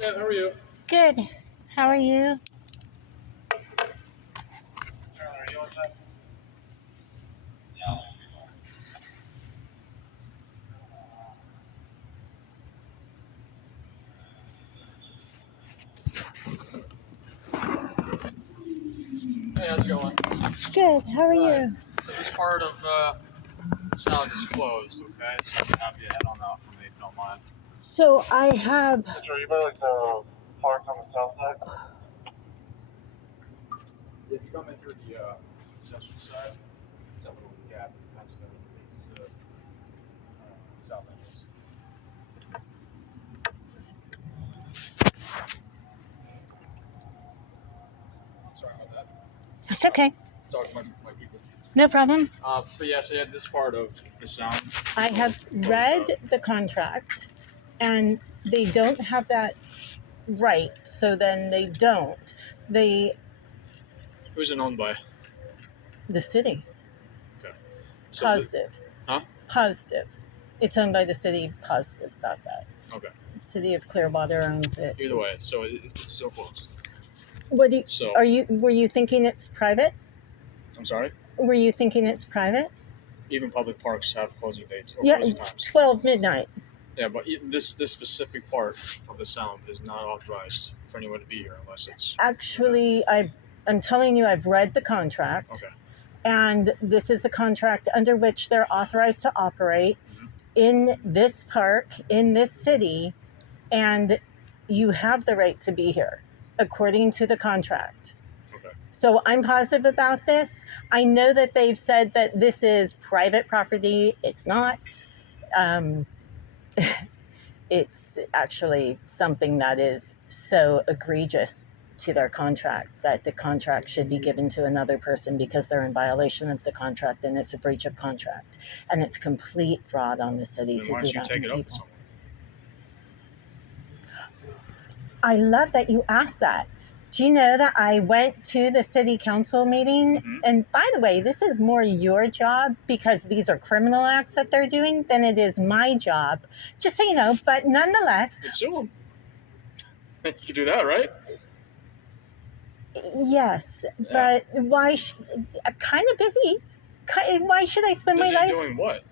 Hey, how are you? Good. How are you? Hey, how's it going? Good. How are Right. you? So this part of sound is closed, okay? So I'm gonna have you head on out for me if you don't mind. So I have. Sure, you better like the park on the south side. If you come in through the concession side, it's that little gap in the fence that leads to the south entrance. Sorry about that. It's okay. Sorry, my people. No problem. But yeah, so you had this part of the sound. I have read the contract, and they don't have that right. So then they don't. Who's it owned by? The city. Okay. So Positive. Huh? Positive. It's owned by the city. Positive about that. Okay. The City of Clearwater owns it. Either way, so it's still closed. What do you, So Were you thinking it's private? I'm sorry. Were you thinking it's private? Even public parks have closing dates or Yeah, closing times. 12 midnight. Yeah, but this specific part of the sound is not authorized for anyone to be here unless it's. Actually, I'm telling you, I've read the contract. Okay. And this is the contract under which they're authorized to operate in this park, in this city, and you have the right to be here, according to the contract. Okay. So I'm positive about this. I know that they've said that this is private property. It's not. It's actually something that is so egregious to their contract that the contract should be given to another person because they're in violation of the contract, and it's a breach of contract, and it's complete fraud on the city Then to why do don't you that take to it up with people. someone? I love that you asked that. Do you know that I went to the city council meeting? Mhm. And by the way, this is more your job because these are criminal acts that they're doing than it is my job, just so you know. But nonetheless, You could sue them. You could do that, right? yes, Yeah. but why? I'm kind of busy. Why should I spend my Busy life? doing what?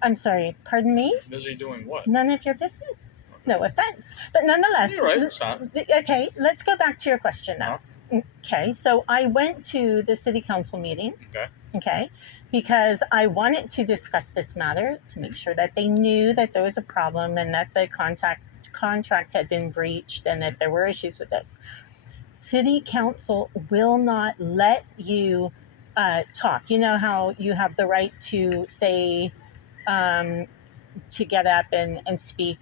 I'm sorry, pardon me? Busy doing what? None of your business. No offense. But nonetheless, You're right, it's not. Okay, let's go back to your question now. Okay, so I went to the city council meeting. Okay, because I wanted to discuss this matter to make sure that they knew that there was a problem and that the contract had been breached and that there were issues with this. City council will not let you talk. You know how you have the right to say, to get up and speak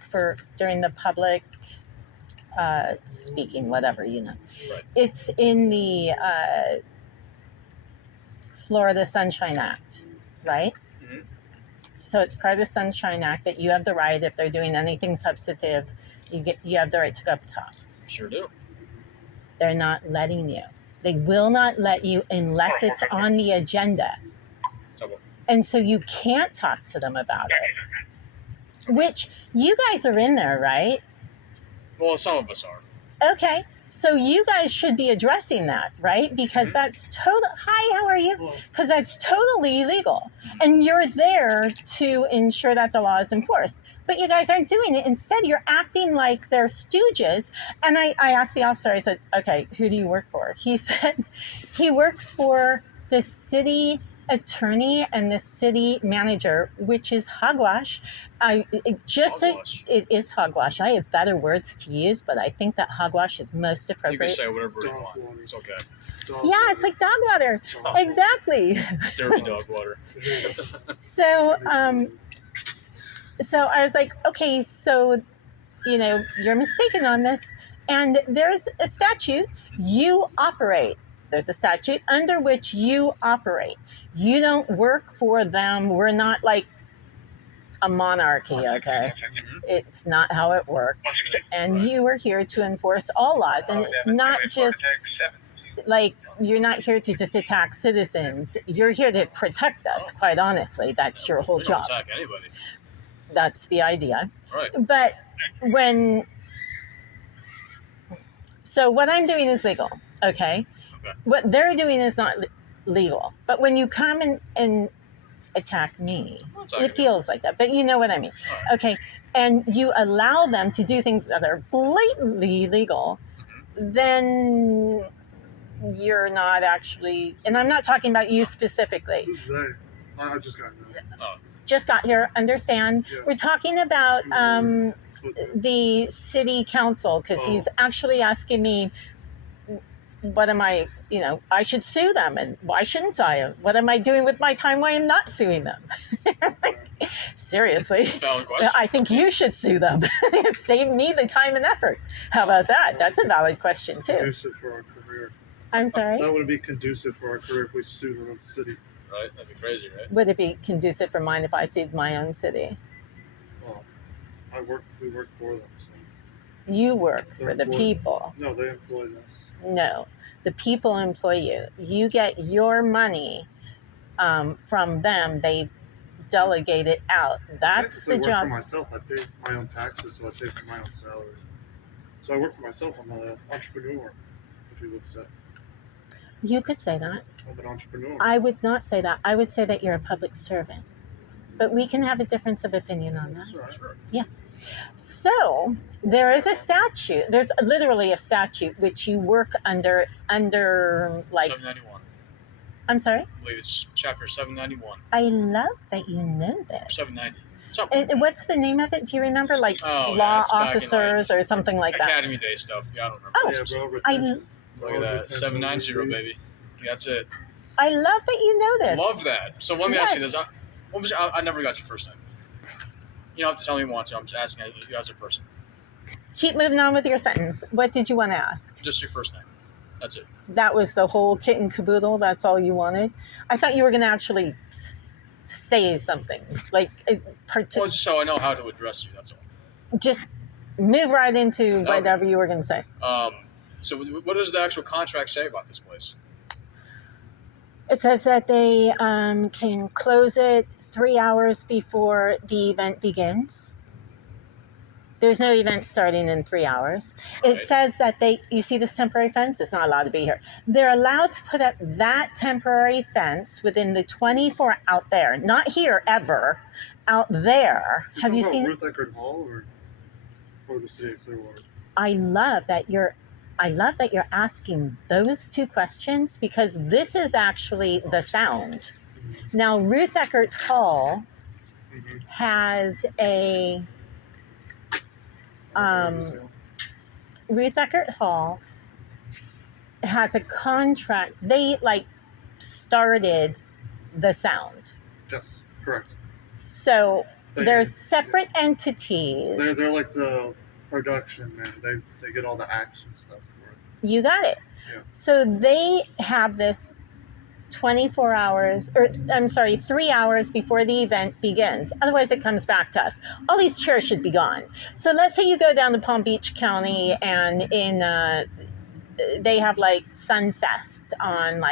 during the public speaking, whatever, you know. Right. It's in the Florida Sunshine Act, right? Mm-hmm. So it's part of the Sunshine Act that you have the right, if they're doing anything substantive, you have the right to go up top. Sure do. They're not letting you. They will not let you unless it's on the agenda. And so you can't talk to them about it. Which you guys are in there, right? Well, some of us are. Okay. So you guys should be addressing that, right? Because that's hi, how are you? Because that's totally illegal. And you're there to ensure that the law is enforced. But you guys aren't doing it. Instead, you're acting like they're stooges. And I asked the officer, I said, okay, who do you work for? He said he works for the city attorney and the city manager, which is hogwash. Hogwash. It is hogwash. I have better words to use, but I think that hogwash is most appropriate. You can say whatever you want. It's okay. It's like dog water. Exactly. Dirty dog water. So I was like, okay, so, you're mistaken on this. And there's a statute. You operate. There's a statute under which you operate. You don't work for them. We're not like a monarchy, okay? It's not how it works. And you are here to enforce all laws, and not just like, you're not here to just attack citizens. You're here to protect us, quite honestly. That's your whole job. Don't attack anybody. That's the idea. Right. But when So what I'm doing is legal. Okay. What they're doing is not legal. But when you come and attack me, it feels like that. But you know what I mean. Right. Okay. And you allow them to do things that are blatantly illegal, then you're not actually, and I'm not talking about you specifically. Who's they? I just got here. Just got here, understand. Yeah. We're talking about the city council, because he's actually asking me, what am I, I should sue them, and why shouldn't I? What am I doing with my time? Why I'm not suing them? Seriously, Valid question. I think you should sue them. Save me the time and effort. How about that? That's a valid question too. Conducive for our career. I'm sorry? That would be conducive for our career if we sued our own city. Right? That'd be crazy, right? Would it be conducive for mine if I sued my own city? Well, we work for them. So. You work They're for the employed. people. No, they employ us. No, the people employ you. You get your money from them. They delegate it out. That's the I work job. for myself. I pay my own taxes, so I pay for my own salary. So I work for myself. I'm an entrepreneur, if you would say. You could say that. I'm an entrepreneur. I would not say that. I would say that you're a public servant. But we can have a difference of opinion on that. Sure. Yes. So there is a statute. There's literally a statute which you work under like. 791. I'm sorry? I believe it's chapter 791. I love that you know this. 790. Something. And what's the name of it? Do you remember? Like Oh, yeah, law it's back in, officers or something like that. Academy Day stuff. Yeah, I don't remember. Oh, Yeah, bro, I retention. Look at that. 790, baby. That's it. I love that you know this. Love that. So let me ask you Yes. this. I never got your first name. You don't have to tell me once. I'm just asking you as a person. Keep moving on with your sentence. What did you want to ask? Just your first name. That's it. That was the whole kit and caboodle. That's all you wanted? I thought you were going to actually say something. Like, Well, just so I know how to address you. That's all. just move right into whatever you were going to say. So what does the actual contract say about this place? It says that they can close it 3 hours before the event begins. There's no event starting in 3 hours. Right. It says that you see this temporary fence? It's not allowed to be here. They're allowed to put up that temporary fence within the 24 out there, not here ever, out there. Have you seen? RuthEckerdHall or the City of Clearwater? I love that you're asking those two questions, because this is actually the sound. Now, RuthEckerdHall has a RuthEckerdHall has a contract. They started the sound. Yes, correct. So They- there's separate entities. They're like the production man. They get all the acts and stuff for it. You got it. Yeah. So they have this 24 hours, 3 hours before the event begins. Otherwise, it comes back to us. All these chairs should be gone. So let's say you go down to Palm Beach County and they have Sunfest on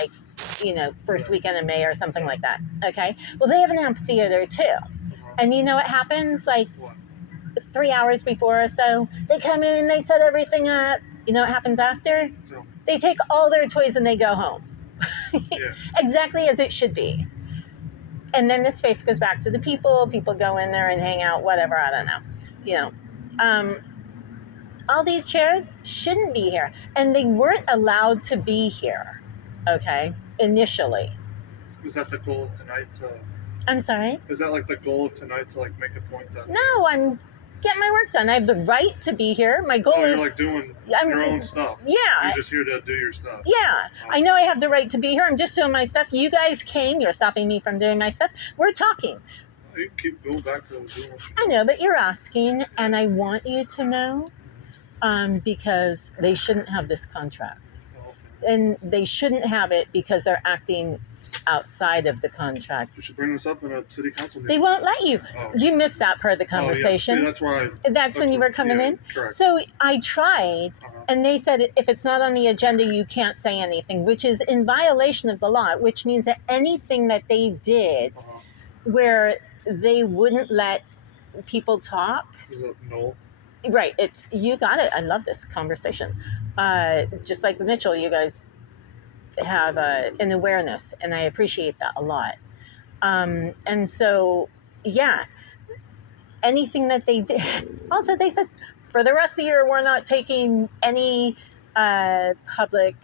first weekend in May or something like that. Okay. Well, they have an amphitheater too. And you know what happens? What? 3 hours before or so, they come in, they set everything up. You know what happens after? Tell me. They take all their toys and they go home. Yeah. Exactly as it should be. And then the space goes back to the people. People go in there and hang out, whatever, I don't know. All these chairs shouldn't be here. And they weren't allowed to be here, okay, initially. Is that the goal of tonight? I'm sorry? Is that the goal of tonight to make a point that? No, I'm getting my work done. I have the right to be here. My goal is... You're doing your own stuff. Yeah. You're just here to do your stuff. Yeah, I know I have the right to be here. I'm just doing my stuff. You guys came. You're stopping me from doing my stuff. We're talking. You keep going back to doing what I know, but you're asking, and I want you to know, because they shouldn't have this contract. And they shouldn't have it because they're acting outside of the contract. You should bring this up in a city council They meeting. won't let you. Oh. You missed that part of the conversation. See, that's why. That's when you were coming in. Correct. So I tried, Uh-huh. and they said if it's not on the agenda, you can't say anything, which is in violation of the law, which means that anything that they did where they wouldn't let people talk, Is it no? Right. You got it. I love this conversation. Just like with Mitchell, you guys have an awareness, and I appreciate that a lot. And so, yeah, anything that they did. Also, they said for the rest of the year, we're not taking any public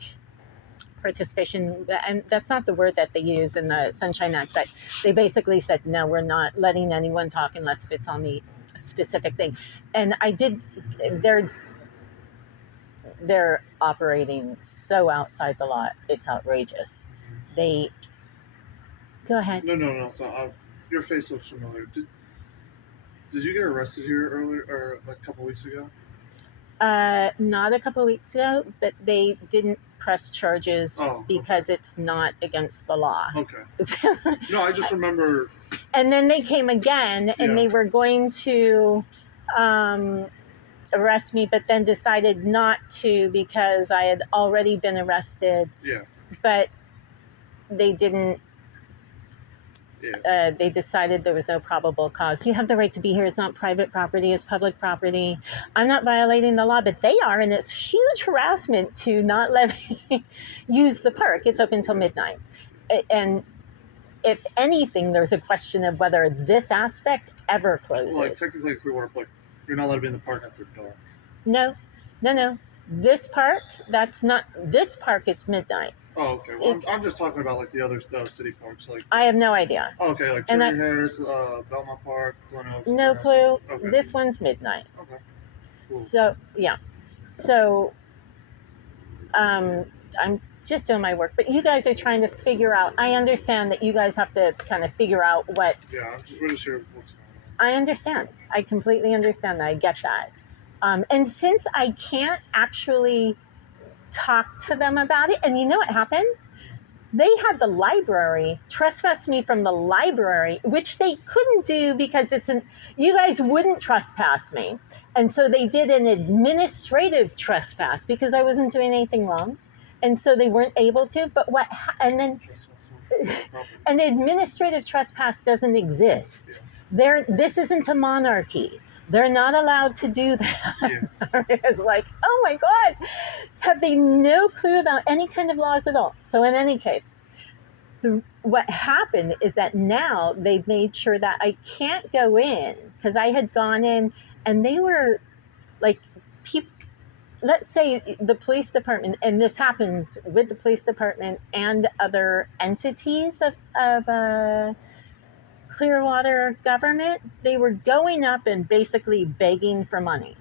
participation, and that's not the word that they use in the Sunshine Act, but they basically said, no, we're not letting anyone talk unless if it's on the specific thing. And they're operating so outside the lot, it's outrageous. They go ahead. No. So your face looks familiar. Did you get arrested here earlier or like a couple weeks ago? Not a couple of weeks ago, but they didn't press charges because it's not against the law. Okay. No, I just remember. And then they came again, and they were going to arrest me, but then decided not to because I had already been arrested. Yeah. But they didn't. Yeah. They decided there was no probable cause. You have the right to be here. It's not private property. It's public property. I'm not violating the law, but they are, and it's huge harassment to not let me use the park. It's open until midnight. And if anything, there's a question of whether this aspect ever closes. Well, like technically, Clearwater, like you're not allowed to be in the park after dark. No. This park is midnight. Oh, okay. Well, I'm just talking about like the other city parks. Like I have no idea. Oh, okay, like Cherry Hills, Belmont Park, Glen Oaks. No clue. Okay. This one's midnight. Okay. Cool. So yeah. So I'm just doing my work, but you guys are trying to figure out. I understand that you guys have to kind of figure out what. Yeah, we're just here. What's going on. I understand. I completely understand that. I get that. And since I can't actually talk to them about it, and you know what happened? They had the library trespass me from the library, which they couldn't do because you guys wouldn't trespass me. And so they did an administrative trespass because I wasn't doing anything wrong. And so they weren't able to, but and then an administrative trespass doesn't exist. This isn't a monarchy. They're not allowed to do that. Yeah. It's like, oh my God, have they no clue about any kind of laws at all? So in any case, what happened is that now they've made sure that I can't go in because I had gone in and they were like, let's say the police department, and this happened with the police department and other entities of Clearwater government, they were going up and basically begging for money.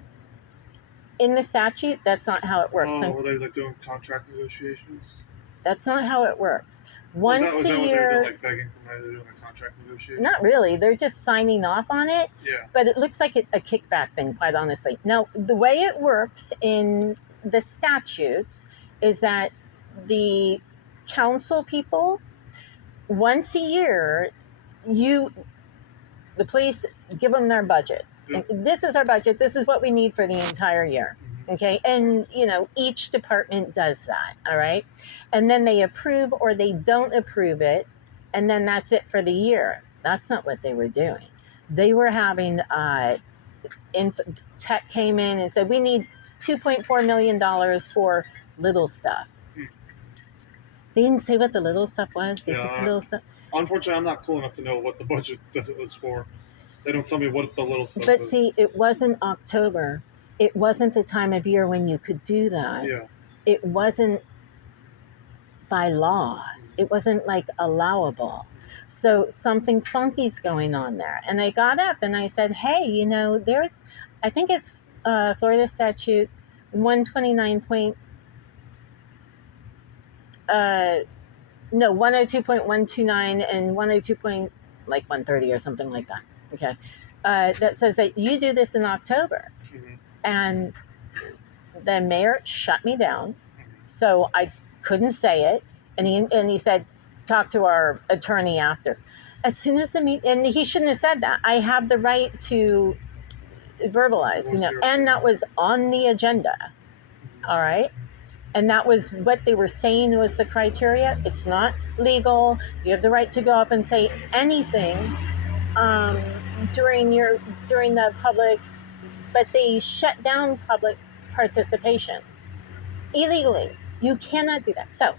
In the statute, that's not how it works. Oh, were they like doing contract negotiations? That's not how it works. Once was that a what year, they're doing, like begging for money? They're doing a contract negotiation? Not really. They're just signing off on it. Yeah. But it looks like a kickback thing, quite honestly. Now, the way it works in the statutes is that the council people, once a year, the police give them their budget. Yep. This is our budget. This is what we need for the entire year. Okay. And, each department does that. All right. And then they approve or they don't approve it. And then that's it for the year. That's not what they were doing. They were having, tech came in and said, we need $2.4 million for little stuff. They didn't say what the little stuff was. They just little stuff. Unfortunately, I'm not cool enough to know what the budget was for. They don't tell me what the little stuff But is. see, it wasn't October. It wasn't the time of year when you could do that. Yeah. It wasn't by law. It wasn't like allowable. So something funky's going on there. And I got up and I said, hey, I think it's Florida statute 102.129 and 102.130 or something like that. Okay. That says that you do this in October. Mm-hmm. And the mayor shut me down. So I couldn't say it. And he said, talk to our attorney after. As soon as and he shouldn't have said that. I have the right to verbalize, and that was on the agenda. All right. And that was what they were saying was the criteria. It's not legal. You have the right to go up and say anything during the public but they shut down public participation illegally. You cannot do that. So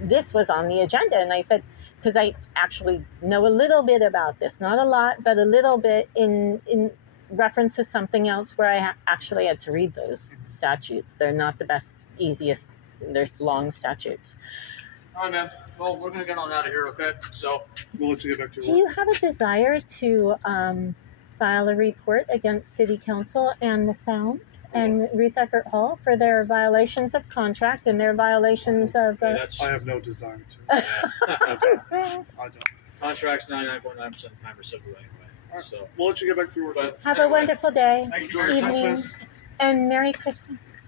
this was on the agenda, and I said, because I actually know a little bit about this, not a lot, but a little bit in reference to something else where I actually had to read those statutes. They're not the best, easiest. They're long statutes. All right, man. Well, we're gonna get on out of here, okay? So We'll let you get back to Do work. you have a desire to file a report against City Council and the Sound and RuthEckerdHall for their violations of contract and their violations of... okay, that's I have no desire to. I don't. contracts 99.9% of the time are civil anyway. Alright. So, We'll let you get back to your work. but Have a anyway, wonderful day, Thank you. Merry evening, Christmas. and Merry Christmas.